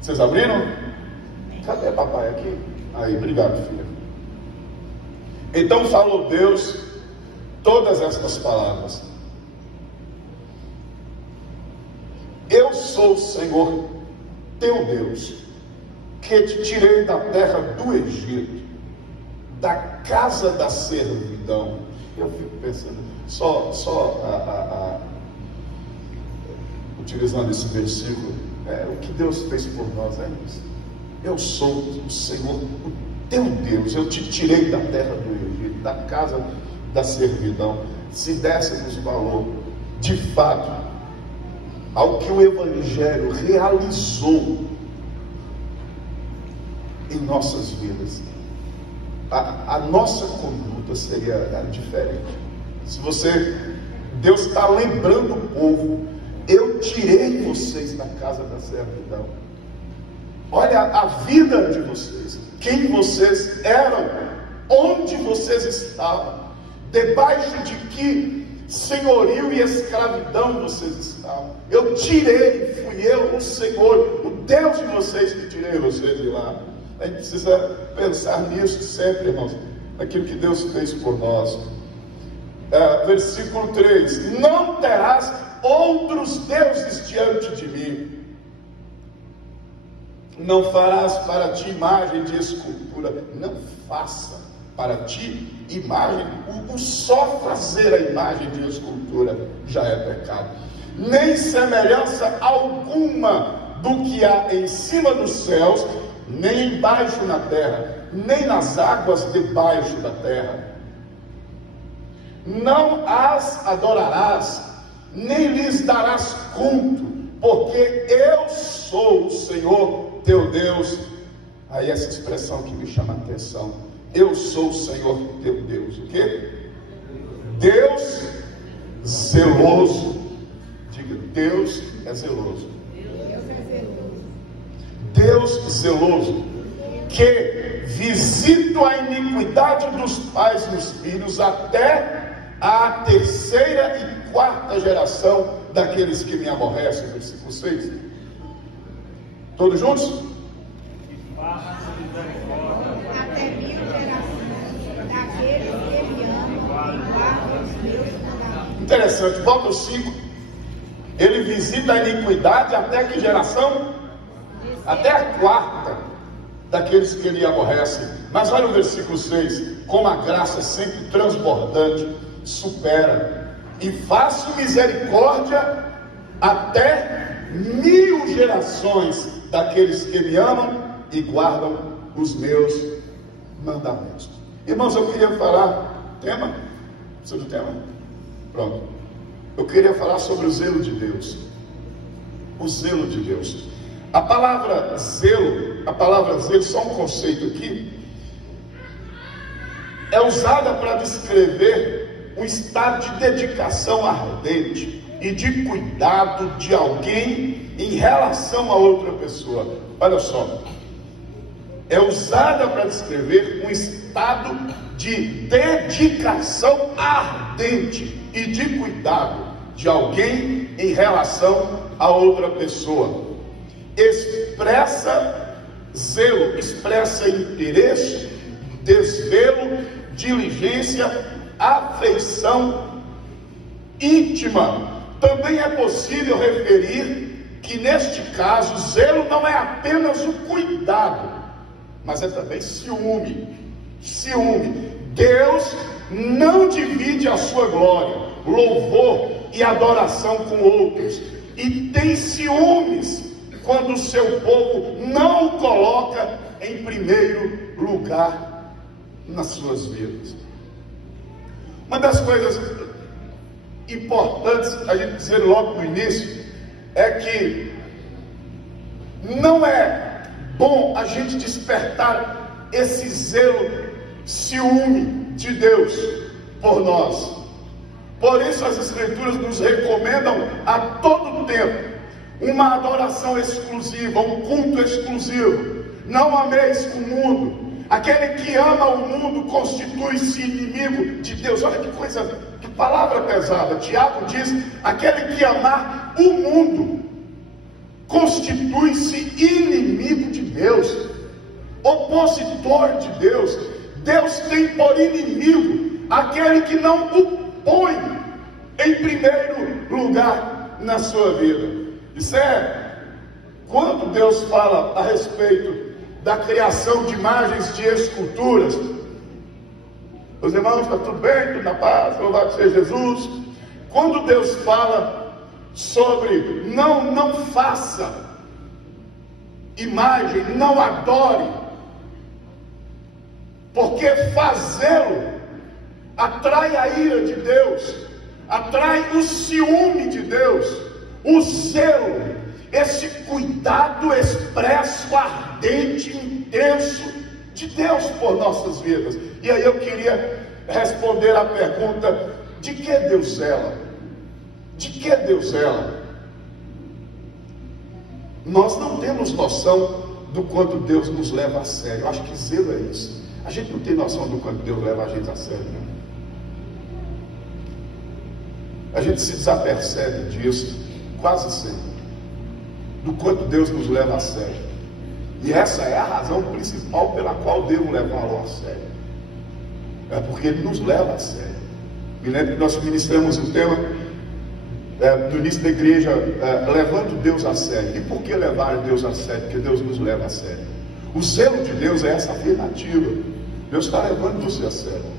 Vocês abriram? Cadê papai aqui? Aí, obrigado, filha. Então falou Deus todas estas palavras: eu sou o Senhor teu Deus, que te tirei da terra do Egito, da casa da servidão. Eu fico pensando, utilizando esse versículo, o que Deus fez por nós é isso. Eu sou o Senhor, o teu Deus, eu te tirei da terra do Egito, da casa da servidão. Se dessemos valor, de fato, ao que o Evangelho realizou em nossas vidas, a nossa conduta seria diferente. Se Deus está lembrando o povo: eu tirei vocês da casa da servidão. Olha a vida de vocês, quem vocês eram, onde vocês estavam, debaixo de que senhorio e escravidão vocês estavam. Eu tirei, fui eu, o Senhor, o Deus de vocês, que tirei vocês de lá. A gente precisa pensar nisso sempre, irmãos, naquilo que Deus fez por nós. Versículo 3: não terás outros deuses diante de mim. Não farás para ti imagem de escultura. Não faça para ti imagem. O só fazer a imagem de escultura já é pecado. Nem semelhança alguma do que há em cima dos céus, nem embaixo na terra, nem nas águas debaixo da terra. Não as adorarás, nem lhes darás culto, porque eu sou o Senhor teu Deus. Aí essa expressão que me chama a atenção: eu sou o Senhor teu Deus. O quê? Deus zeloso. Diga: Deus é zeloso. Deus zeloso, que visita a iniquidade dos pais nos filhos, até a terceira e quarta geração daqueles que me aborrecem. Versículo 6. Todos juntos? Até 1000 gerações daqueles que me amam e guardam os meus mandamentos. Interessante, volta o 5. Ele visita a iniquidade até que geração? Até a quarta daqueles que ele aborrece. Mas olha o versículo 6: como a graça sempre transbordante supera, e faço misericórdia até 1000 gerações daqueles que me amam e guardam os meus mandamentos. Irmãos, eu queria falar, tema? Precisa do tema? Pronto. Eu queria falar sobre o zelo de Deus. O zelo de Deus. A palavra zelo, só um conceito aqui, é usada para descrever um estado de dedicação ardente e de cuidado de alguém em relação a outra pessoa. Olha só, é usada para descrever um estado de dedicação ardente e de cuidado de alguém em relação a outra pessoa. Expressa zelo, expressa interesse, desvelo, diligência, afeição íntima. Também é possível referir que neste caso zelo não é apenas o cuidado, mas é também ciúme. Deus não divide a sua glória, louvor e adoração com outros, e tem ciúmes quando o seu povo não o coloca em primeiro lugar nas suas vidas. Uma das coisas importantes a gente dizer logo no início é que não é bom a gente despertar esse zelo, ciúme de Deus por nós. Por isso as Escrituras nos recomendam a todo tempo uma adoração exclusiva, um culto exclusivo. Não ameis o mundo. Aquele que ama o mundo constitui-se inimigo de Deus. Olha que coisa, que palavra pesada. Tiago diz: aquele que amar o mundo constitui-se inimigo opositor de Deus. Deus tem por inimigo aquele que não o põe em primeiro lugar na sua vida. Isso é quando Deus fala a respeito da criação de imagens de esculturas. Os irmãos, está tudo bem, tudo na paz, louvado seja Jesus. Quando Deus fala sobre não faça imagem, não adore, porque fazê-lo atrai a ira de Deus, atrai o ciúme de Deus, o zelo, esse cuidado expresso, ardente, intenso de Deus por nossas vidas. E aí eu queria responder a pergunta: de que Deus zela? De que Deus zela? Nós não temos noção do quanto Deus nos leva a sério. Eu acho que zelo é isso. A gente não tem noção do quanto Deus leva a gente a sério, né? A gente se desapercebe disso quase sempre, do quanto Deus nos leva a sério. E essa é a razão principal pela qual devo levá-lo a sério. É porque Ele nos leva a sério. Me lembro que nós ministramos um tema no início da igreja, levando Deus a sério. E por que levar Deus a sério? Porque Deus nos leva a sério. O zelo de Deus é essa afirmativa. Deus está levando você a sério.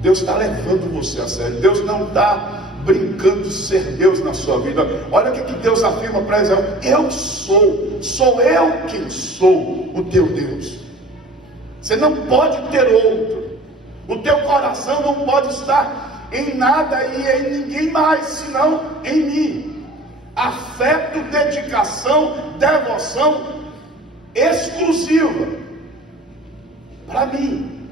Deus está levando você a sério. Deus não está brincando de ser Deus na sua vida. Olha o que Deus afirma para Israel: eu sou eu quem sou o teu Deus. Você não pode ter outro. O teu coração não pode estar em nada e em ninguém mais, senão em mim. Afeto, dedicação, devoção exclusiva para mim.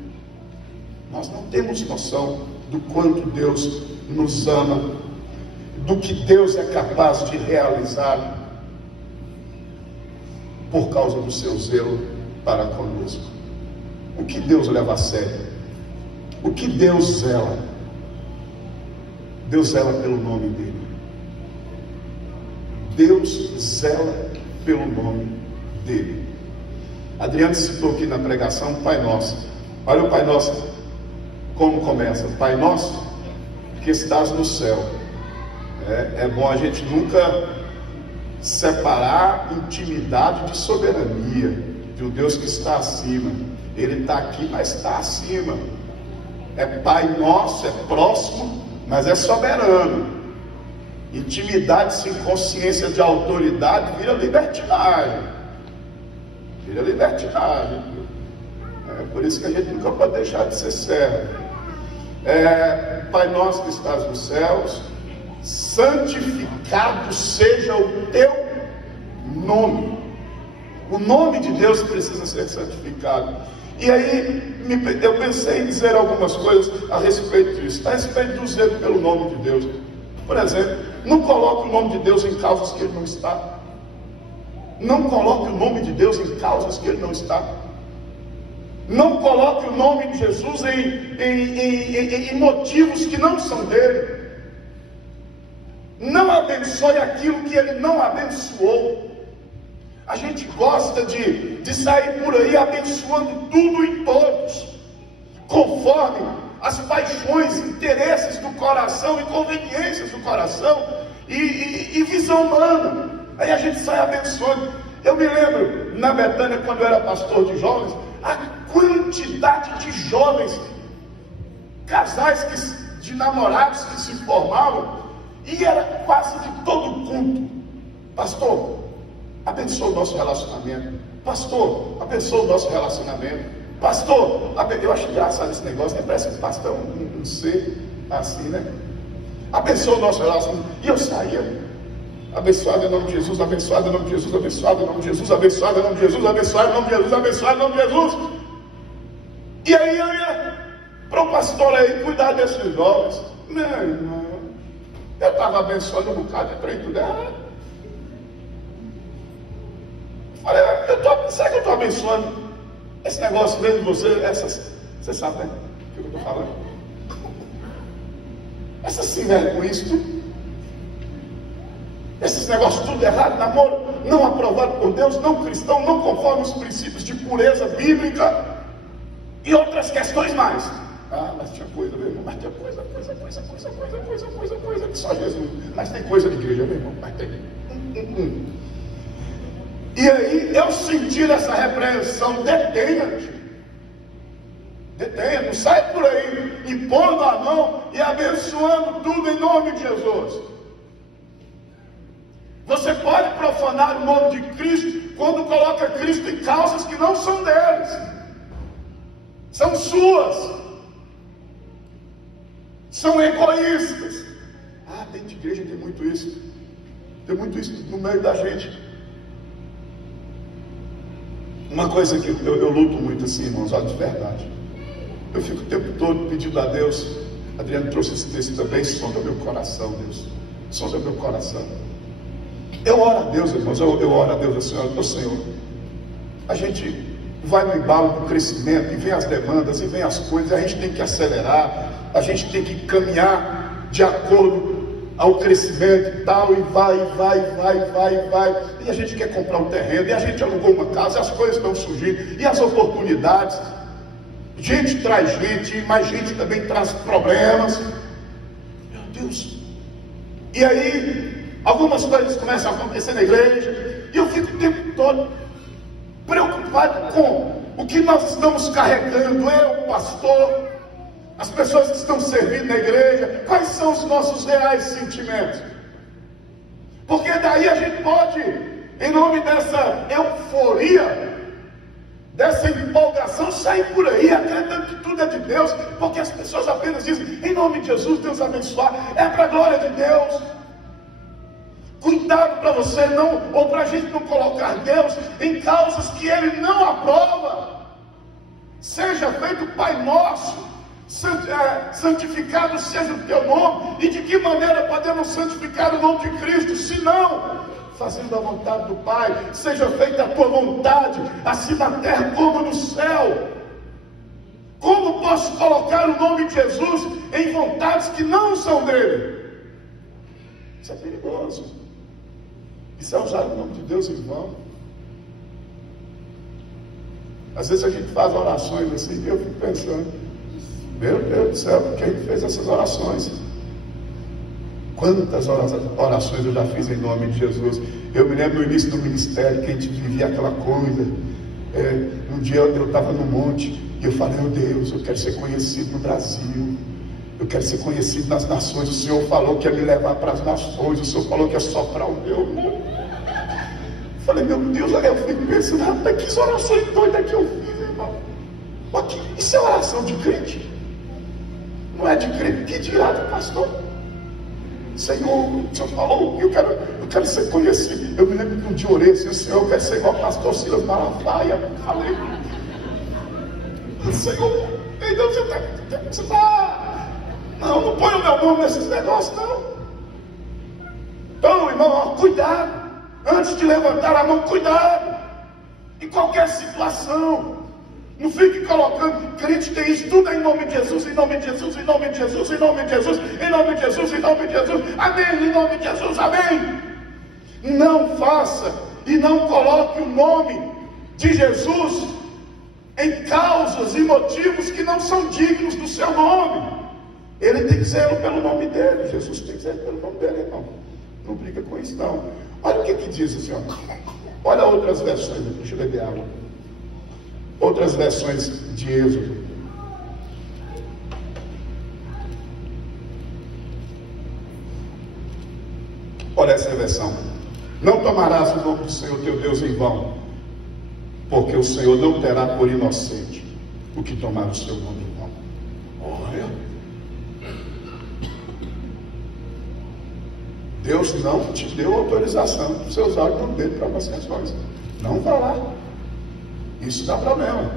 Nós não temos noção do quanto Deus nos ama, do que Deus é capaz de realizar por causa do seu zelo para conosco. O que Deus leva a sério? O que Deus zela? Deus zela pelo nome dele. Deus zela pelo nome dele. Adriano citou aqui na pregação o Pai Nosso. Olha o Pai Nosso como começa: Pai Nosso que estás no céu. É bom a gente nunca separar intimidade de soberania, de um Deus que está acima. Ele está aqui, mas está acima. É Pai Nosso, é próximo, mas é soberano. Intimidade sem consciência de autoridade vira libertinagem. Vira libertinagem. É por isso que a gente nunca pode deixar de ser servo. Pai Nosso que estás nos céus, santificado seja o teu nome. O nome de Deus precisa ser santificado. E aí eu pensei em dizer algumas coisas a respeito disso, a respeito do zelo pelo nome de Deus. Por exemplo, não coloque o nome de Deus em causas que Ele não está. Não coloque o nome de Deus em causas que Ele não está. Não coloque o nome de Jesus em motivos que não são dele. Não abençoe aquilo que Ele não abençoou. A gente gosta de sair por aí abençoando tudo e todos, conforme as paixões, interesses do coração e conveniências do coração e visão humana. Aí a gente sai abençoando. Eu me lembro na Betânia, quando eu era pastor de jovens, a quantidade de jovens, casais de namorados que se formavam, e era quase de todo culto: pastor, abençoa o nosso relacionamento. Pastor, abençoa o nosso relacionamento. Pastor, eu acho engraçado esse negócio, né? Parece que o pastor é um ser assim, né? Abençoa o nosso relacionamento. E eu saía: abençoado em nome de Jesus, abençoado em nome de Jesus, abençoado em nome de Jesus, abençoado em nome de Jesus, abençoado em nome de Jesus, abençoado em nome de Jesus. E aí eu ia para o pastor aí cuidar desses jovens. Meu irmão, eu estava abençoando um bocado de trem tudo errado. Olha, será que eu estou abençoando esse negócio dentro de você? Você sabe, né? O que eu estou falando? Essa sem vergonha, isso tudo. Esses negócios tudo errado, namoro não aprovado por Deus, não cristão, não conforme os princípios de pureza bíblica e outras questões mais. Ah, mas tinha coisa, meu irmão, mas tinha coisa, que só Jesus. Mas tem coisa de igreja, meu irmão, mas tem. E aí, eu sentir essa repreensão, detenha-te. Detenha, não sai por aí impondo a mão e abençoando tudo em nome de Jesus. Você pode profanar o nome de Cristo quando coloca Cristo em causas que não são deles, são suas, são egoístas. Ah, dentro de igreja tem muito isso no meio da gente. Uma coisa que eu luto muito assim, irmãos, olha, de verdade. Eu fico o tempo todo pedindo a Deus. Adriano trouxe esse texto também. Sonda meu coração, Deus. Sonda meu coração. Eu oro a Deus, irmãos. Eu oro a Deus assim, Senhor. A gente vai no embalo do crescimento, e vem as demandas, e vem as coisas. A gente tem que acelerar. A gente tem que caminhar de acordo ao crescimento e tal. E vai. E a gente quer comprar um terreno. E a gente alugou uma casa. E as coisas estão surgindo. E as oportunidades. Gente traz gente, mas gente também traz problemas. Meu Deus. E aí, algumas coisas começam a acontecer na igreja, e eu fico o tempo todo preocupado com o que nós estamos carregando. Eu, pastor, as pessoas que estão servindo na igreja, quais são os nossos reais sentimentos? Porque daí a gente pode, em nome dessa euforia, dessa empolgação, sair por aí acreditando que tudo é de Deus, porque as pessoas apenas dizem, em nome de Jesus, Deus abençoar, é para a glória de Deus. Cuidado para você não, ou para a gente não colocar Deus em causas que Ele não aprova. Seja feito o Pai Nosso, santificado seja o teu nome. E de que maneira podemos santificar o nome de Cristo, se não fazendo a vontade do Pai? Seja feita a tua vontade, assim na terra como no céu. Como posso colocar o nome de Jesus em vontades que não são dele? Isso é perigoso. Isso é usar o nome de Deus em vão. Às vezes a gente faz orações assim, e eu fico pensando, meu Deus do céu, quem fez essas orações? Quantas orações eu já fiz em nome de Jesus. Eu me lembro no início do ministério, que a gente vivia aquela coisa. Um dia eu estava no monte, e eu falei, meu Deus, eu quero ser conhecido no Brasil. Eu quero ser conhecido nas nações. O Senhor falou que ia me levar para as nações. O Senhor falou que ia soprar o meu nome. Eu falei, meu Deus, aí eu fico pensando, rapaz, que orações doidas que eu fiz, irmão. Isso é oração de crente? Não é de crente, que dirá do pastor? Senhor, o Senhor falou, eu quero ser conhecido. Eu me lembro que um dia orei assim, Senhor, eu quero ser igual o pastor Silas Malafaia. Falei, Senhor, então você está... Não põe o meu nome nesses negócios, não. Então, irmão, cuidado. Antes de levantar a mão, cuidado. Em qualquer situação. Não fique colocando, crente tem isso, tudo é em nome de Jesus, em nome de Jesus, em nome de Jesus, em nome de Jesus, em nome de Jesus, em nome de Jesus, amém, em nome de Jesus, amém. Não faça e não coloque o nome de Jesus em causas e motivos que não são dignos do seu nome. Ele tem que ser pelo nome dele, Jesus tem que ser pelo nome dele, irmão. Não briga com isso, não. Olha o que diz assim, ó. Olha outras versões aqui, deixa eu beber água. Outras versões de Êxodo. Olha essa versão. Não tomarás o nome do Senhor teu Deus em vão, porque o Senhor não terá por inocente o que tomar o seu nome em vão. Olha, Deus não te deu autorização para você usar o nome dele para algumas questões. Não vá lá. Isso dá problema.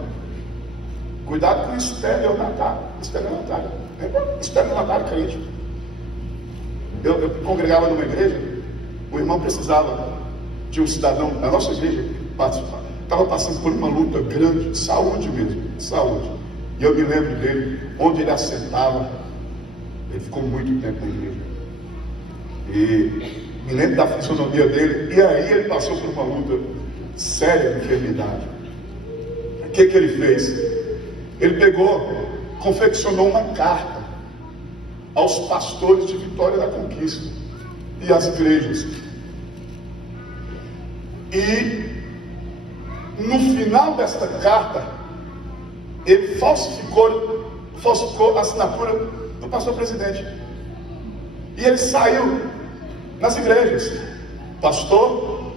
Cuidado com isso, estelionatário. Estelionatário crente. Eu congregava numa igreja, o irmão precisava de um cidadão da nossa igreja participar. Estava passando por uma luta grande, de saúde mesmo, de saúde. E eu me lembro dele, onde ele assentava, ele ficou muito tempo na igreja. E Me lembro da fisionomia dele. E aí ele passou por uma luta séria de enfermidade. O que ele fez? Ele pegou, confeccionou uma carta aos pastores de Vitória da Conquista e às igrejas. E no final desta carta, ele falsificou a assinatura do pastor presidente. E ele saiu nas igrejas. Pastor,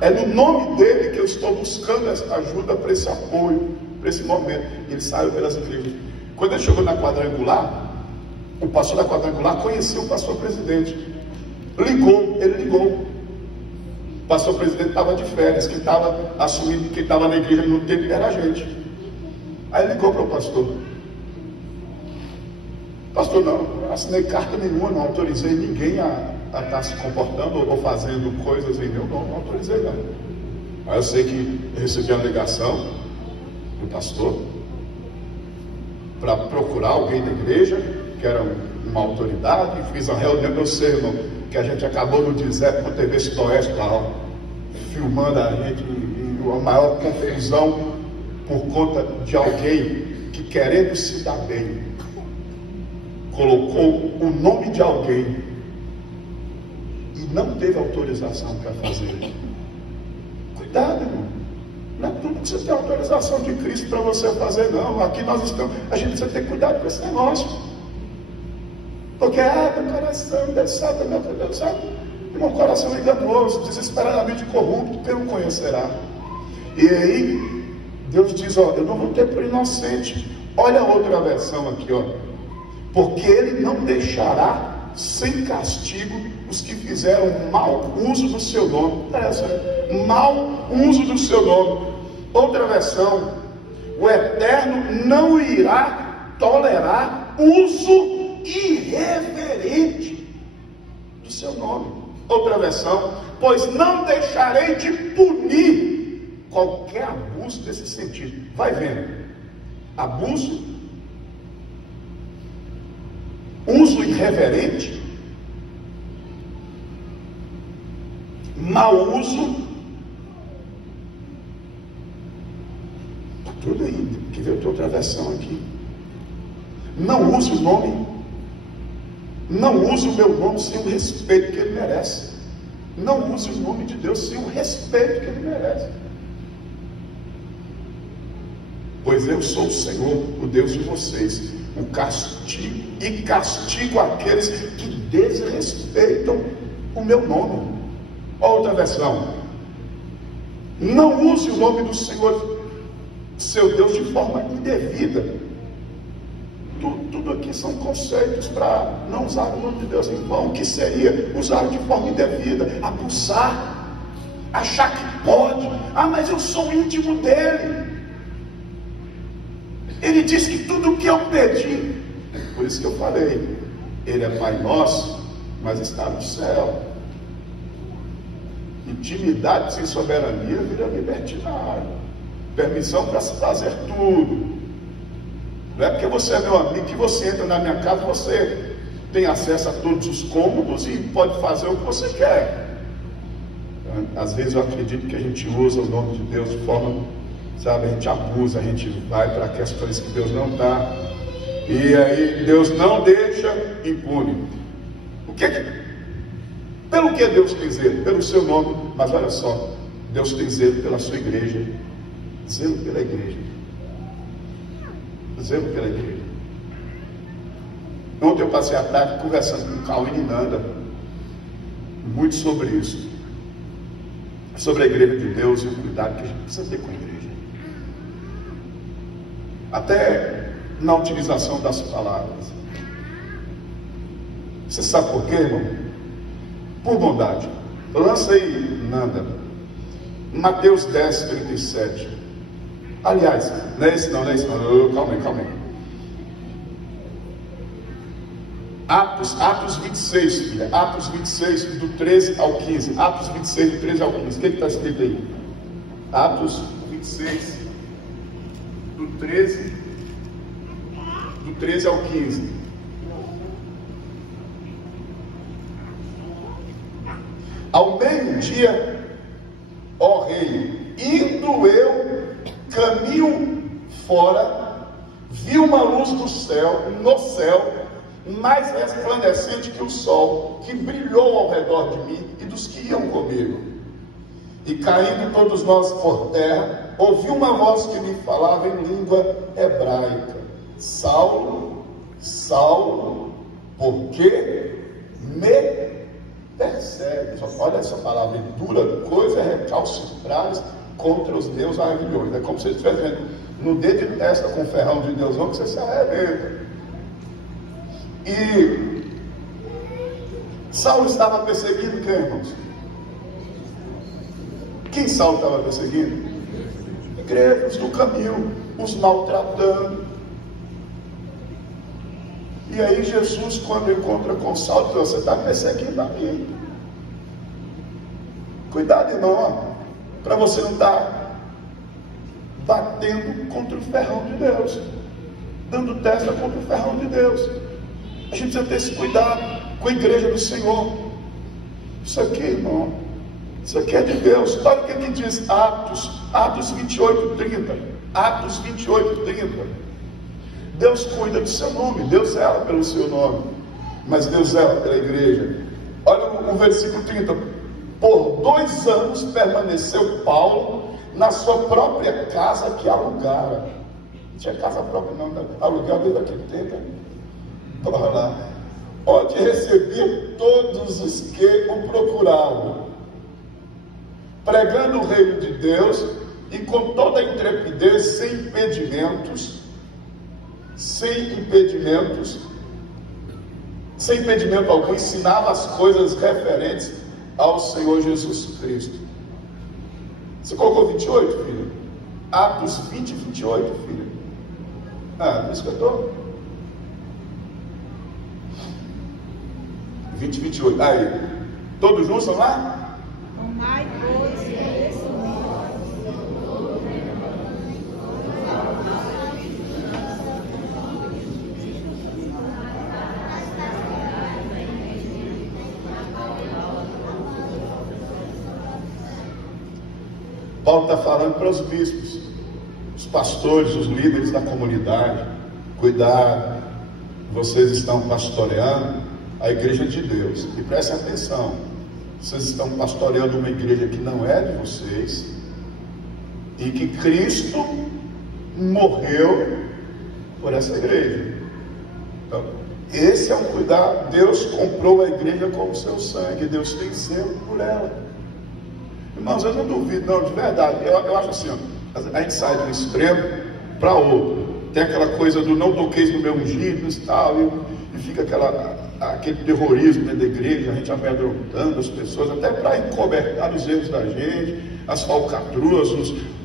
é no nome dele que eu estou buscando essa ajuda para esse apoio, para esse momento. E ele saiu pelas igrejas. Quando ele chegou na quadrangular, o pastor da quadrangular conhecia o pastor presidente. Ele ligou. O pastor presidente estava de férias, quem estava assumindo, quem estava na igreja no tempo era a gente. Aí ele ligou para o pastor. Pastor, não assinei carta nenhuma, não autorizei ninguém a estar se comportando ou fazendo coisas em meu nome, não autorizei não. Aí eu sei que recebi a ligação do pastor para procurar alguém da igreja, que era uma autoridade, e fiz a reunião. Eu sei, irmão, que a gente acabou no deserto com a TV Sudoeste lá, ó, filmando a gente, e a maior confusão por conta de alguém que, querendo se dar bem, colocou o nome de alguém e não teve autorização para fazer. Cuidado, irmão. Não é tudo que você tem autorização de Cristo para você fazer, não. Aqui nós estamos, a gente precisa ter cuidado com esse negócio. Porque meu coração, Deus sabe, Deus sabe. Meu coração enganoso, desesperadamente corrupto, quem o conhecerá? E aí, Deus diz, ó, eu não vou ter por inocente. Olha a outra versão aqui, ó. Porque ele não deixará sem castigo os que fizeram mau uso do seu nome. Mau uso do seu nome. Outra versão, o Eterno não irá tolerar uso irreverente do seu nome. Outra versão, pois não deixarei de punir qualquer abuso desse sentido. Vai vendo, abuso, uso irreverente, mau uso, tudo aí, que veio outra versão aqui. Não use o nome, não use o meu nome sem o respeito que ele merece. Não use o nome de Deus sem o respeito que ele merece. Pois eu sou o Senhor, o Deus de vocês, o castigo, e castigo aqueles que desrespeitam o meu nome. Outra versão, não use o nome do Senhor, seu Deus, de forma indevida. Tudo aqui são conceitos para não usar o nome de Deus em vão. O que seria usar de forma indevida? Abusar, achar que pode. Mas eu sou íntimo dele. Ele diz que tudo o que eu pedi, por isso que eu falei, ele é Pai nosso, mas está no céu. Intimidade sem soberania vira libertinagem. Permissão para se fazer tudo. Não é porque você é meu amigo que você entra na minha casa, você tem acesso a todos os cômodos e pode fazer o que você quer. Às vezes eu acredito que a gente usa o nome de Deus de forma, sabe, a gente abusa, a gente vai para questões que Deus não dá. E aí Deus não deixa impune. Pelo que Deus tem zelo? Pelo seu nome. Mas olha só, Deus tem zelo pela sua igreja. Zelo pela igreja. Zelo pela igreja. Ontem eu passei a tarde conversando com o Cauê e Nanda muito sobre isso, sobre a igreja de Deus e o cuidado que a gente precisa ter com a igreja, até na utilização das palavras. Você sabe por quê, irmão? Por bondade. Lança aí, Nanda, Mateus 10, 37. Aliás, não é esse não. Calma aí. Atos 26, filha. Atos 26, do 13 ao 15. Atos 26, do 13 ao 15. O que está escrito aí? Atos 26, do 13 ao 15. Ao meio-dia, ó rei, indo eu caminho fora, vi uma luz do céu, no céu, mais resplandecente que o sol, que brilhou ao redor de mim e dos que iam comigo. E caindo todos nós por terra, ouvi uma voz que me falava em língua hebraica: Saulo, Saulo, por que me persegues? Olha essa palavra, dura coisa é recalcitrares contra os meus aguilhões. É como se você estivesse vendo no dedo de testa com o ferrão de Deus, não, que você se arrebenta. E Saulo estava perseguindo quem, irmãos? Quem Saulo estava perseguindo? Igrejas do caminho, os maltratando. E aí Jesus, quando encontra com Saulo, diz: você está perseguindo a mim. Cuidado, irmão, para você não estar batendo contra o ferrão de Deus, dando testa contra o ferrão de Deus. A gente precisa ter esse cuidado com a igreja do Senhor. Isso aqui, irmão, isso aqui é de Deus. Olha o que diz Atos 28, 30. Atos 28, 30. Deus cuida do seu nome, Deus zela pelo seu nome, mas Deus zela pela igreja. Olha o versículo 30. Por 2 anos permaneceu Paulo na sua própria casa que alugara. Não tinha casa própria não, alugava desde aquele tempo. Bora lá. Onde recebia todos os que o procuravam, pregando o reino de Deus e com toda a intrepidez, sem impedimento algum, ensinava as coisas referentes ao Senhor Jesus Cristo. Você colocou 28, filho? Atos 20, 28, filho. Não escutou? 20, 28. Aí, todos juntos, vamos lá? Tomai, pois, isso Paulo está falando para os bispos, os pastores, os líderes da comunidade: cuidado, vocês estão pastoreando a igreja de Deus, e prestem atenção, vocês estão pastoreando uma igreja que não é de vocês, e que Cristo morreu por essa igreja. Então, esse é um cuidado. Deus comprou a igreja com o seu sangue, Deus tem zelo por ela. Irmãos, eu não duvido, não, de verdade. Eu acho assim, ó, a gente sai de um extremo para outro. Tem aquela coisa do não toqueis no meu ungido e tal, e fica aquele terrorismo dentro da igreja, a gente amedrontando as pessoas, até para encobertar os erros da gente, as falcatruas,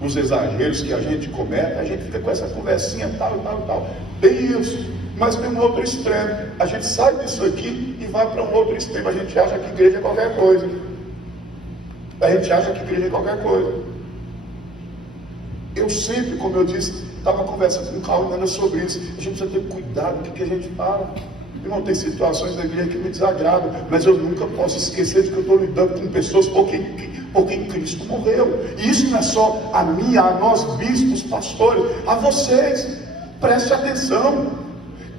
os exageros que a gente comete. A gente fica com essa conversinha, tal. Tem isso, mas tem um outro extremo. A gente sai disso aqui e vai para um outro extremo. A gente acha que igreja é qualquer coisa. A gente acha que igreja é qualquer coisa. Eu sempre, como eu disse, estava conversando com o Carlos sobre isso. A gente precisa ter cuidado com o que a gente fala. Irmão, tem situações da igreja que me desagradam, mas eu nunca posso esquecer de que eu estou lidando com pessoas por quem Cristo morreu. E isso não é só a mim, a nós bispos, pastores, a vocês. Preste atenção.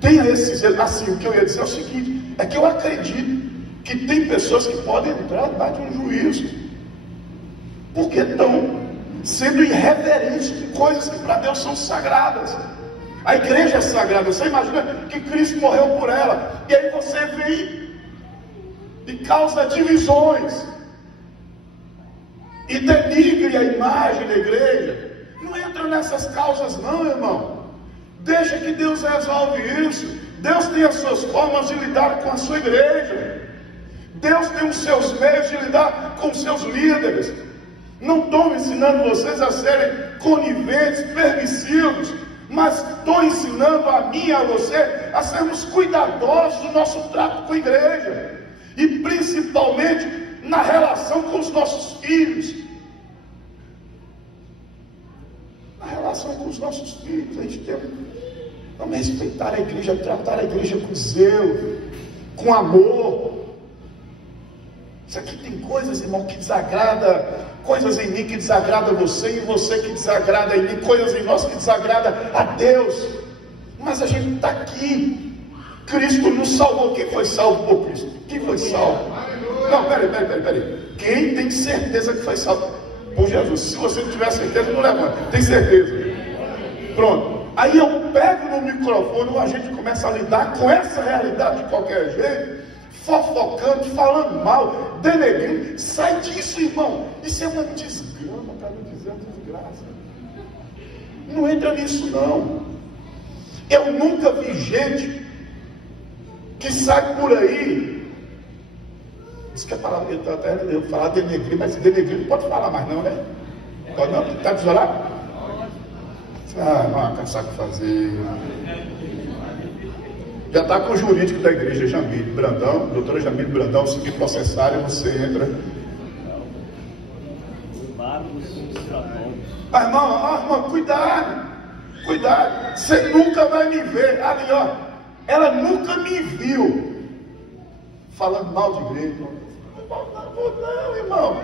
Tenha esse, assim, o que eu ia dizer é o seguinte: é que eu acredito que tem pessoas que podem entrar debaixo de um juízo, porque estão sendo irreverentes com coisas que para Deus são sagradas. A igreja é sagrada. Você imagina que Cristo morreu por ela, e aí você vem e causa divisões e denigre a imagem da igreja. Não entra nessas causas não, irmão. Deixa que Deus resolve isso. Deus tem as suas formas de lidar com a sua igreja. Deus tem os seus meios de lidar com os seus líderes. Não estou ensinando vocês a serem coniventes, permissivos, mas estou ensinando a mim e a você a sermos cuidadosos do nosso trato com a igreja, e principalmente na relação com os nossos filhos. Na relação com os nossos filhos, a gente vamos respeitar a igreja, tratar a igreja com zelo, com amor. Isso aqui tem coisas, irmão, que desagrada, coisas em mim que desagrada você, e você que desagrada em mim, coisas em nós que desagrada a Deus. Mas a gente está aqui. Cristo nos salvou. Quem foi salvo por Cristo? Quem foi salvo? Não, peraí. Quem tem certeza que foi salvo por Jesus? Se você não tiver certeza, não levanta. Tem certeza? Pronto. Aí eu pego no microfone e a gente começa a lidar com essa realidade de qualquer jeito, fofocando, falando mal, denegrindo. Sai disso, irmão. Isso é uma desgrama, para não dizer desgraça. Não entra nisso, não. Eu nunca vi gente que sai por aí. Diz que a palavra que está até eu falar denegrir, mas denegrir não pode falar mais, não, né? Pode não? Está desolado? Não, caçar o que fazer. Já está com o jurídico da igreja, Jamile Brandão, doutora Jamile Brandão, se me processarem, você entra. Mas, irmão, cuidado, você nunca vai me ver. Ali, ó, ela nunca me viu falando mal de igreja. Não, irmão,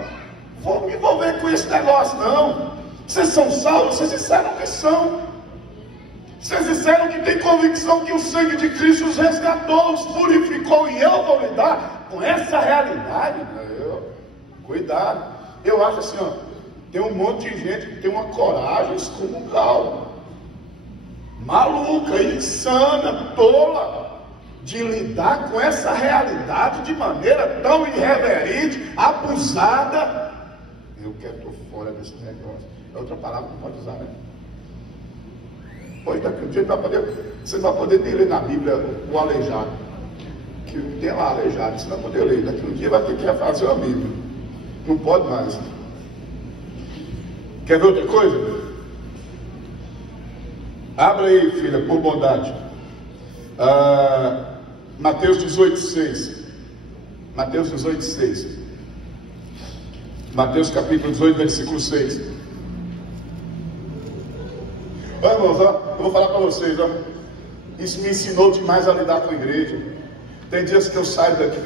vou me envolver com esse negócio, não. Vocês são salvos, vocês disseram que são. Vocês disseram que tem convicção que o sangue de Cristo os resgatou, os purificou, e eu vou lidar com essa realidade. Cuidado. Eu acho assim, ó, tem um monte de gente que tem uma coragem excomunal, maluca, insana, tola, de lidar com essa realidade de maneira tão irreverente, abusada. Eu que estou fora desse negócio. É outra palavra que não pode usar, né? Pois daqui um dia você não vai poder ler na Bíblia o aleijado. Que tem lá aleijado, você não vai poder ler. Daqui um dia vai ter que refazer a Bíblia. Não pode mais. Quer ver outra coisa? Abra aí, filha, por bondade. Mateus 18:6. Mateus 18:6. Mateus capítulo 18, versículo 6. Olha, irmãos, eu vou falar para vocês, ó. Isso me ensinou demais a lidar com a igreja. Tem dias que eu saio daqui,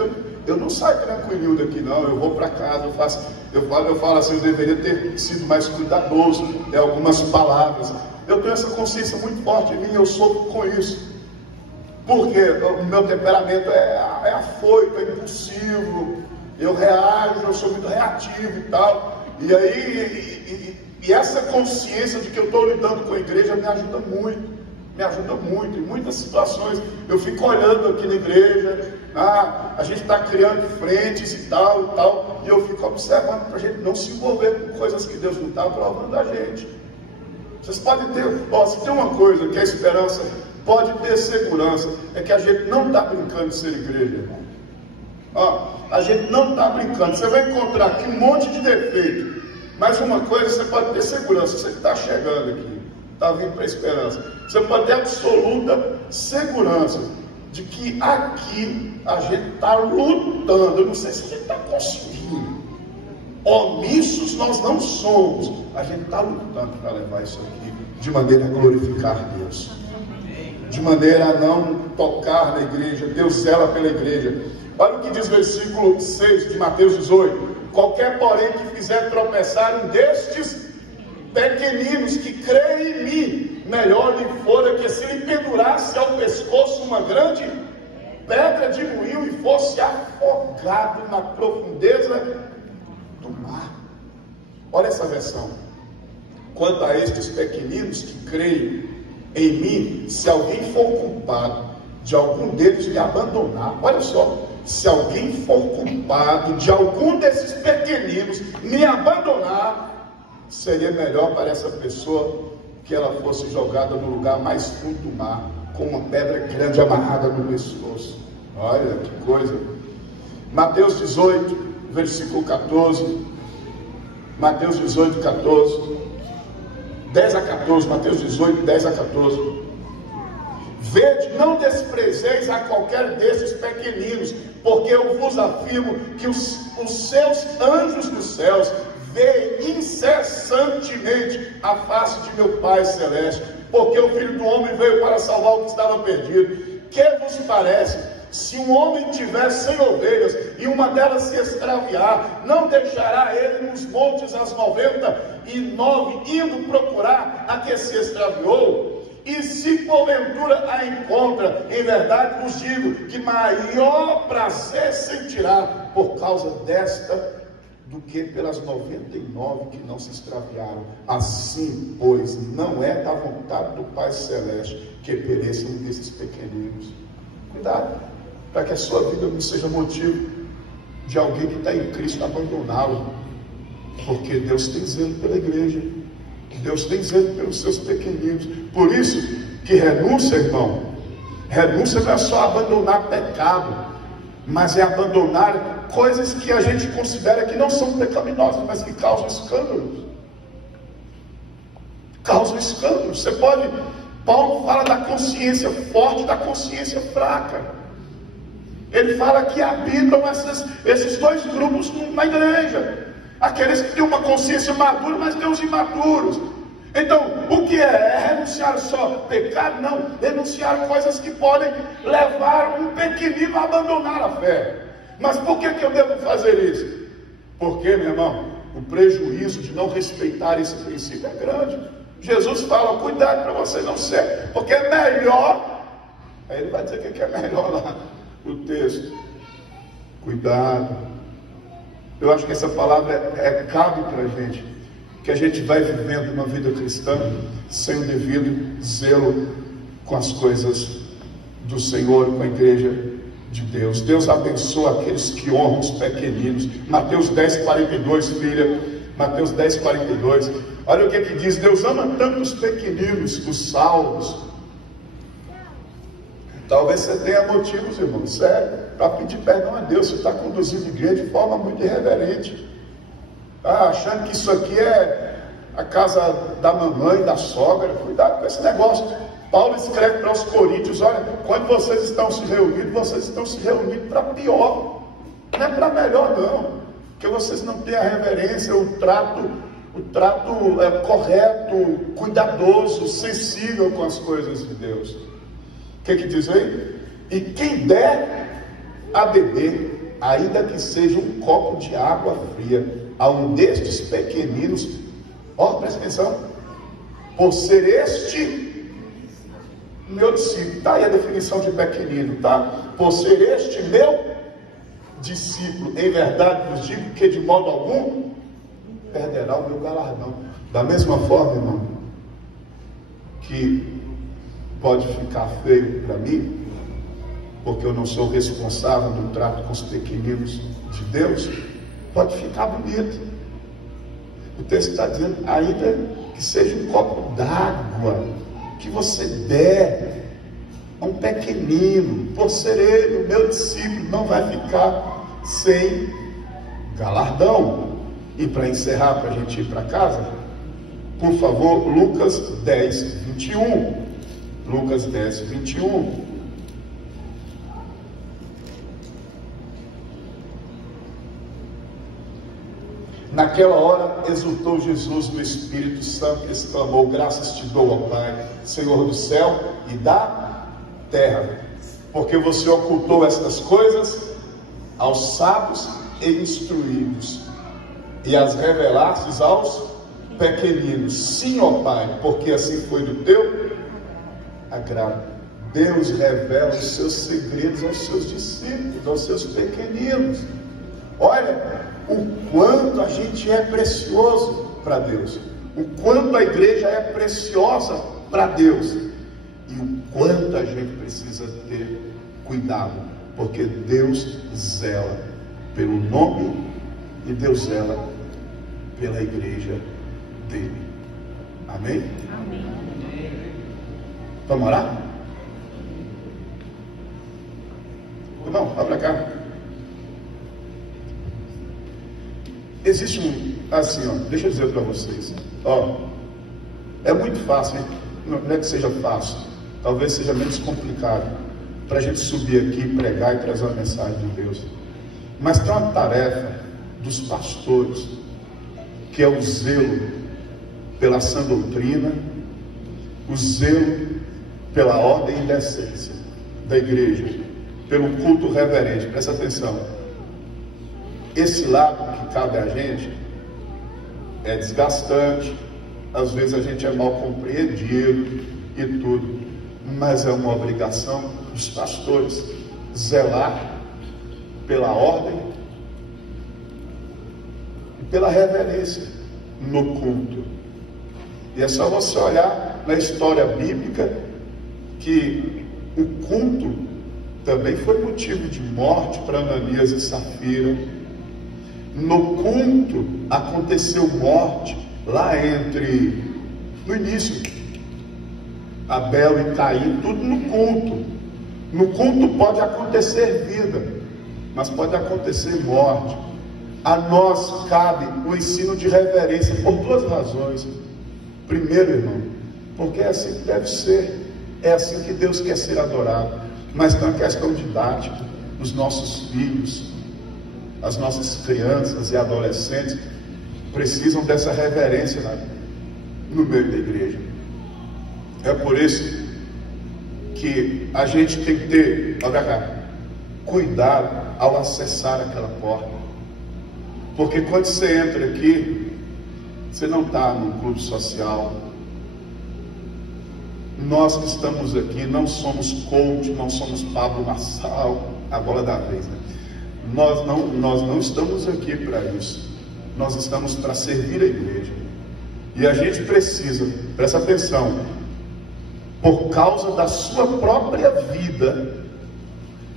eu não saio tranquilo daqui, não. Eu vou para casa, eu falo assim, eu deveria ter sido mais cuidadoso em algumas palavras. Eu tenho essa consciência muito forte em mim, eu sofro com isso. Porque o meu temperamento é afoito, é impulsivo, eu reajo, eu sou muito reativo e tal. E aí, e essa consciência de que eu estou lidando com a igreja me ajuda muito. Em muitas situações. Eu fico olhando aqui na igreja, a gente está criando frentes e tal, e eu fico observando para a gente não se envolver com coisas que Deus não está provando a gente. Vocês podem ter, se tem uma coisa que é esperança, pode ter segurança, é que a gente não está brincando de ser igreja, irmão. A gente não está brincando. Você vai encontrar aqui um monte de defeito, mas uma coisa você pode ter segurança, você que está chegando aqui, está vindo para a esperança, você pode ter absoluta segurança de que aqui a gente está lutando. Eu não sei se a gente está conseguindo. Omissos nós não somos. A gente está lutando para levar isso aqui de maneira a glorificar Deus, de maneira a não tocar na igreja. Deus zela pela igreja. Olha o que diz o versículo 6 de Mateus 18: qualquer, porém, que fizer tropeçar um destes pequeninos que creem em mim, melhor lhe fora que se lhe pendurasse ao pescoço uma grande pedra de moinho e fosse afogado na profundeza do mar. Olha essa versão. Quanto a estes pequeninos que creem em mim, se alguém for culpado de algum deles me abandonar, olha só, se alguém for culpado de algum desses pequeninos me abandonar, seria melhor para essa pessoa que ela fosse jogada no lugar mais fundo do mar, com uma pedra grande amarrada no pescoço. Olha que coisa. Mateus 18, versículo 14. Mateus 18, 14. 10 a 14. Mateus 18, 10 a 14. Vede, não desprezeis a qualquer desses pequeninos, porque eu vos afirmo que os seus anjos dos céus veem incessantemente a face de meu Pai Celeste, porque o Filho do Homem veio para salvar o que estava perdido. Que vos parece? Se um homem tiver 100 ovelhas e uma delas se extraviar, não deixará ele nos montes as 99 indo procurar a que se extraviou? E se porventura a encontra, em verdade vos digo que maior prazer sentirá por causa desta do que pelas 99 que não se extraviaram. Assim, pois, não é da vontade do Pai Celeste que pereçam desses pequeninos. Cuidado, para que a sua vida não seja motivo de alguém que está em Cristo abandoná-lo, porque Deus tem zelo pela igreja, Deus tem zelo pelos seus pequeninos. Por isso que renúncia, irmão, renúncia não é só abandonar pecado, mas é abandonar coisas que a gente considera que não são pecaminosas, mas que causam escândalos. Causam escândalos. Você pode... Paulo fala da consciência forte e da consciência fraca. Ele fala que habitam esses dois grupos na igreja. Aqueles que têm uma consciência madura, mas tem os imaturos. Então, o que é? É renunciar só pecado? Não. Renunciar coisas que podem levar um pequenino a abandonar a fé. Mas por que eu devo fazer isso? Porque, meu irmão, o prejuízo de não respeitar esse princípio é grande. Jesus fala, cuidado para você não ser, porque é melhor. Aí ele vai dizer o que é melhor lá no texto. Cuidado. Eu acho que essa palavra cabe para a gente, que a gente vai vivendo uma vida cristã sem o devido zelo com as coisas do Senhor, com a igreja de Deus. Deus abençoa aqueles que honram os pequeninos. Mateus 10:42, filha. Mateus 10:42. Olha o que diz: Deus ama tanto os pequeninos, os salvos. Talvez você tenha motivos, irmão, sério, para pedir perdão a Deus. Você está conduzindo a igreja de forma muito irreverente, achando que isso aqui é a casa da mamãe, da sogra. Cuidado com esse negócio. Paulo escreve para os coríntios: olha, quando vocês estão se reunindo para pior, não é para melhor não, porque vocês não têm a reverência, o trato correto, cuidadoso, sensível com as coisas de Deus. O que diz aí? E quem der a beber, ainda que seja um copo de água fria, a um destes pequeninos, presta atenção, por ser este meu discípulo. Está aí a definição de pequenino, tá? Por ser este meu discípulo, em verdade vos digo que de modo algum perderá o meu galardão. Da mesma forma, irmão, que pode ficar feio para mim, porque eu não sou responsável do trato com os pequeninos de Deus, pode ficar bonito. O texto está dizendo, ainda que seja um copo d'água, que você der a um pequenino, por ser ele o meu discípulo, não vai ficar sem galardão. E para encerrar, para a gente ir para casa, por favor, Lucas 10:21. Lucas 10:21. Naquela hora exultou Jesus no Espírito Santo e exclamou: graças te dou, ó Pai, Senhor do céu e da terra, porque você ocultou estas coisas aos sábios e instruídos, e as revelastes aos pequeninos. Sim, ó Pai, porque assim foi do teu agrado. Deus revela os seus segredos aos seus discípulos, aos seus pequeninos. Olha o quanto a gente é precioso para Deus, o quanto a igreja é preciosa para Deus, e o quanto a gente precisa ter cuidado, porque Deus zela pelo nome e Deus zela pela igreja dele. Amém? Amém. Vamos orar? Irmão, vai para cá. Existe assim, deixa eu dizer para vocês, é muito fácil, hein? Não é que seja fácil, talvez seja menos complicado para a gente subir aqui, pregar e trazer uma mensagem de Deus, mas tem uma tarefa dos pastores, que é o zelo pela sã doutrina, o zelo pela ordem e decência da igreja. pelo culto reverente. Presta atenção. Esse lado que cabe a gente é desgastante, às vezes a gente é mal compreendido e tudo, mas é uma obrigação dos pastores zelar pela ordem e pela reverência no culto. E é só você olhar na história bíblica que o culto também foi motivo de morte para Ananias e Safira. No culto aconteceu morte lá no início, Abel e Caim, tudo no culto. No culto pode acontecer vida, mas pode acontecer morte. A nós cabe o ensino de reverência por duas razões. Primeiro, irmão, porque é assim que deve ser, é assim que Deus quer ser adorado. Mas tem uma questão didática. Os nossos filhos, as nossas crianças e adolescentes precisam dessa reverência no meio da igreja. É por isso que a gente tem que ter, olha cá, cuidado ao acessar aquela porta. Porque quando você entra aqui, você não está num clube social. Nós que estamos aqui não somos coach, não somos Pablo Marçal, a bola da vez, né? Nós não estamos aqui para isso. Nós estamos para servir a igreja. E a gente precisa, presta atenção, por causa da sua própria vida,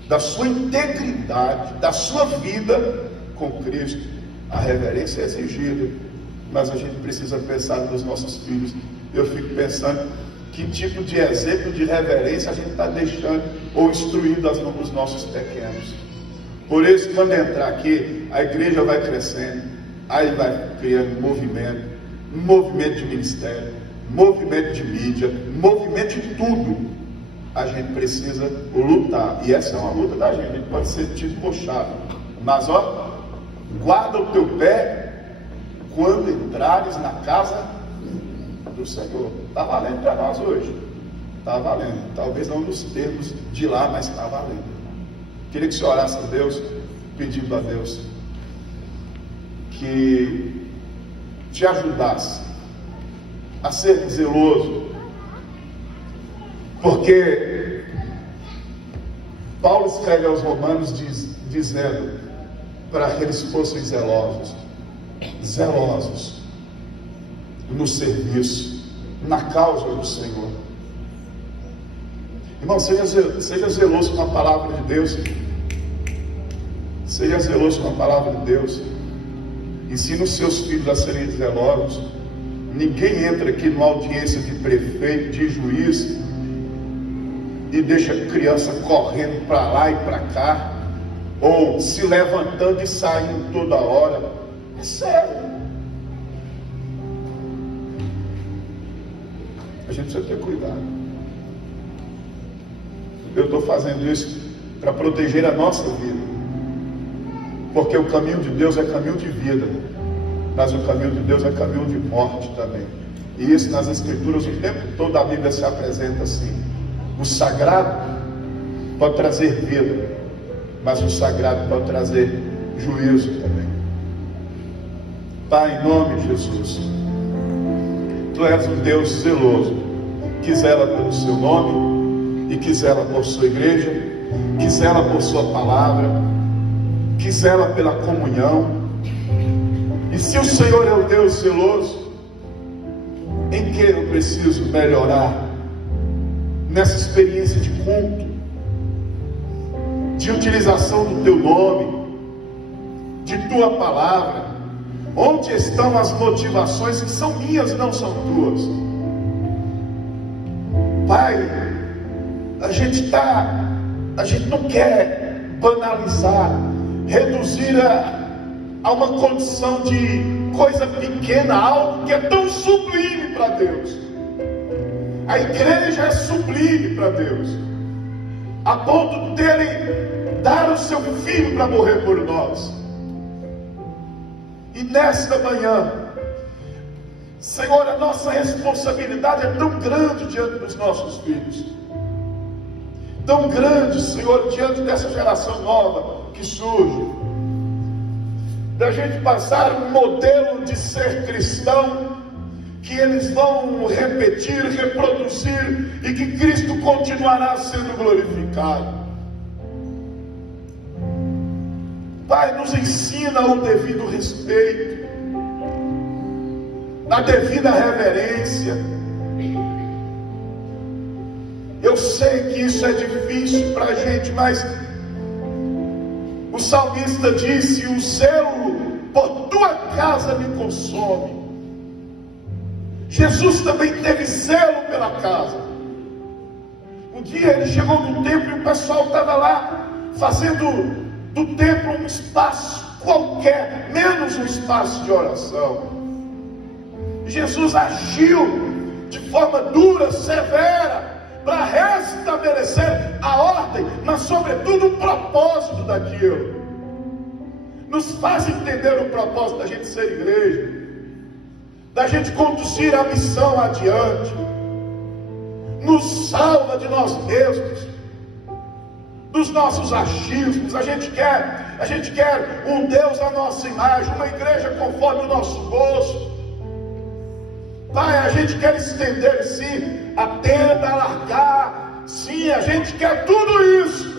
da sua integridade, da sua vida com Cristo, a reverência é exigida. Mas a gente precisa pensar nos nossos filhos. Eu fico pensando que tipo de exemplo de reverência a gente está deixando ou instruindo os nossos pequenos. Por isso, quando entrar aqui, a igreja vai crescendo, aí vai criando movimento de ministério, movimento de mídia, movimento de tudo. A gente precisa lutar, e essa é uma luta da gente. A gente pode ser tipo puxado, mas ó, guarda o teu pé quando entrares na casa do Senhor. Está valendo para nós hoje, está valendo, talvez não nos termos de lá, mas está valendo. Queria que você orasse a Deus, pedindo a Deus que te ajudasse a ser zeloso, porque Paulo escreve aos Romanos dizendo para que eles fossem zelosos no serviço, na causa do Senhor. Irmão, seja zeloso com a palavra de Deus. Seja zeloso com a palavra de Deus. Ensina os seus filhos a serem zelosos. Ninguém entra aqui numa audiência de prefeito, de juiz, e deixa a criança correndo para lá e para cá, ou se levantando e saindo toda hora. É sério. A gente precisa ter cuidado. Eu estou fazendo isso para proteger a nossa vida, porque o caminho de Deus é caminho de vida, mas o caminho de Deus é caminho de morte também. E isso nas Escrituras o tempo todo a Bíblia se apresenta assim. O sagrado pode trazer vida, mas o sagrado pode trazer juízo também. Pai, em nome de Jesus, Tu és um Deus zeloso, que zela pelo Seu nome, e que zela por Sua igreja, que zela por Sua palavra, que zela pela comunhão. E se o Senhor é o Deus zeloso, em que eu preciso melhorar nessa experiência de culto, de utilização do Teu nome, de Tua palavra? Onde estão as motivações que são minhas e não são Tuas? Pai, a gente não quer banalizar, reduzir a uma condição de coisa pequena, algo que é tão sublime para Deus. A igreja é sublime para Deus, a ponto dele dar o seu filho para morrer por nós. E nesta manhã, Senhor, a nossa responsabilidade é tão grande diante dos nossos filhos, tão grande, Senhor, diante dessa geração nova que surge, da gente passar um modelo de ser cristão que eles vão repetir, reproduzir, e que Cristo continuará sendo glorificado. Pai, nos ensina o devido respeito, a devida reverência. Eu sei que isso é difícil para a gente, mas o salmista disse: o zelo por tua casa me consome. Jesus também teve zelo pela casa. Um dia ele chegou no templo e o pessoal estava lá fazendo do templo um espaço qualquer, menos um espaço de oração. Jesus agiu de forma dura, severa, para restabelecer a ordem, mas sobretudo o propósito daquilo. Nos faz entender o propósito da gente ser igreja, da gente conduzir a missão adiante. Nos salva de nós mesmos, dos nossos achismos. A gente quer um Deus à nossa imagem, uma igreja conforme o nosso gosto. Pai, a gente quer estender, sim, a tenda, alargar, sim, a gente quer tudo isso,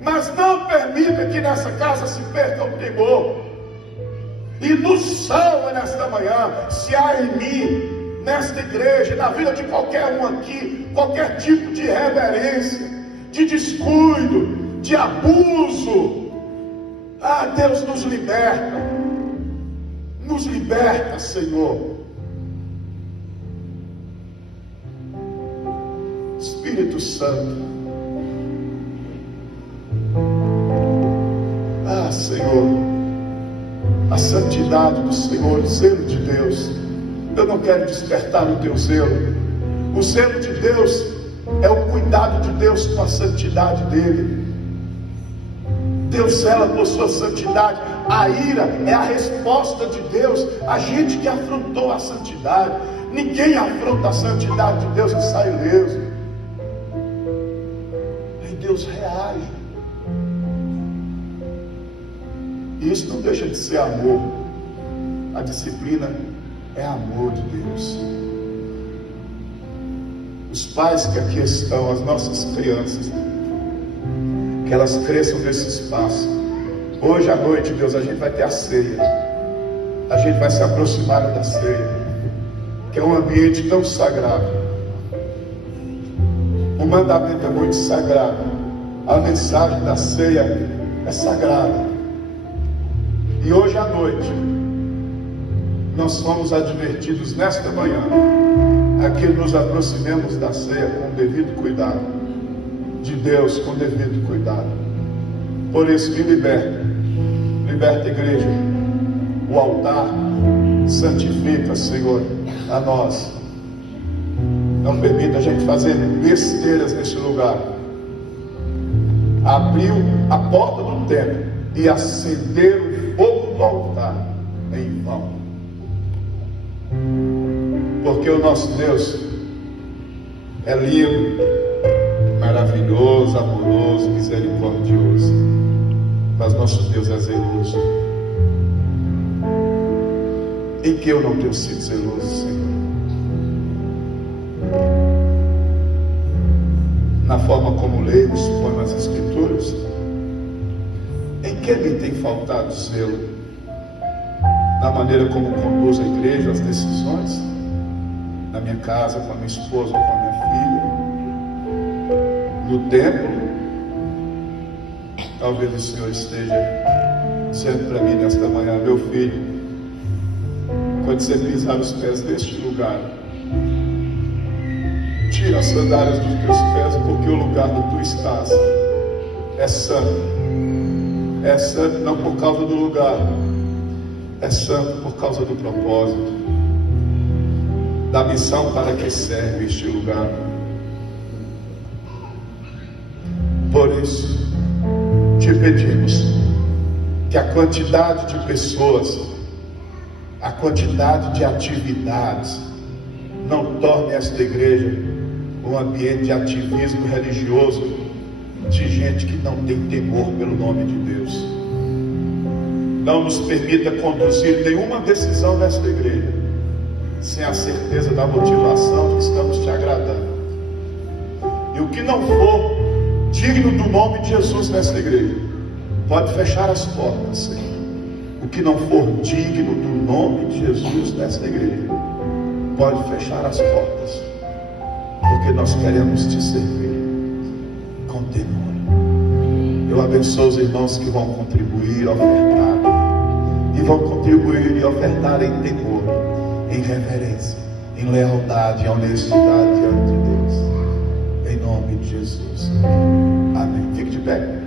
mas não permita que nessa casa se perca o temor. E nos salva nesta manhã, se há em mim, nesta igreja, na vida de qualquer um aqui, qualquer tipo de reverência, de descuido, de abuso. Ah, Deus nos liberta, Senhor. Espírito Santo, ah, Senhor, a santidade do Senhor, o zelo de Deus. Eu não quero despertar o teu zelo. O zelo de Deus é o cuidado de Deus com a santidade dele. Deus zela por sua santidade. A ira é a resposta de Deus a gente que afrontou a santidade. Ninguém afronta a santidade de Deus e sai ileso. Aí Deus reage. E isso não deixa de ser amor. A disciplina é amor de Deus. Os pais que aqui estão, as nossas crianças, que elas cresçam nesse espaço. Hoje à noite, Deus, a gente vai ter a ceia. A gente vai se aproximar da ceia, que é um ambiente tão sagrado. O mandamento é muito sagrado. A mensagem da ceia é sagrada. E hoje à noite, nós fomos advertidos nesta manhã a que nos aproximemos da ceia com devido cuidado, de Deus com devido cuidado. Por isso, me liberta a igreja, o altar, santifica, Senhor, a nós. Não permita a gente fazer besteiras neste lugar. Abriu a porta do templo e acender o fogo do altar em vão. Porque o nosso Deus é lindo, maravilhoso, amoroso, misericordioso. Mas nosso Deus é zeloso. Em que eu não tenho sido zeloso, Senhor? Na forma como leio, suponho as Escrituras. Em que me tem faltado zelo? Na maneira como conduzo a igreja, as decisões, na minha casa, com a minha esposa, com a minha filha, no templo. Talvez o Senhor esteja dizendo para mim nesta manhã: meu filho, quando você pisar os pés neste lugar, tira as sandálias dos teus pés, porque o lugar onde tu estás é santo. É santo não por causa do lugar, é santo por causa do propósito, da missão para que serve este lugar. Por isso, te pedimos que a quantidade de pessoas, a quantidade de atividades, não torne esta igreja um ambiente de ativismo religioso, de gente que não tem temor pelo nome de Deus. Não nos permita conduzir nenhuma decisão nesta igreja sem a certeza da motivação de que estamos te agradando. E o que não for digno do nome de Jesus nesta igreja, pode fechar as portas, Senhor. O que não for digno do nome de Jesus nesta igreja, pode fechar as portas, porque nós queremos te servir com temor. Eu abençoo os irmãos que vão contribuir, ofertar, e vão contribuir e ofertar em temor, em reverência, em lealdade, em honestidade diante de Deus, em nome de Jesus. Amém. Fique de pé.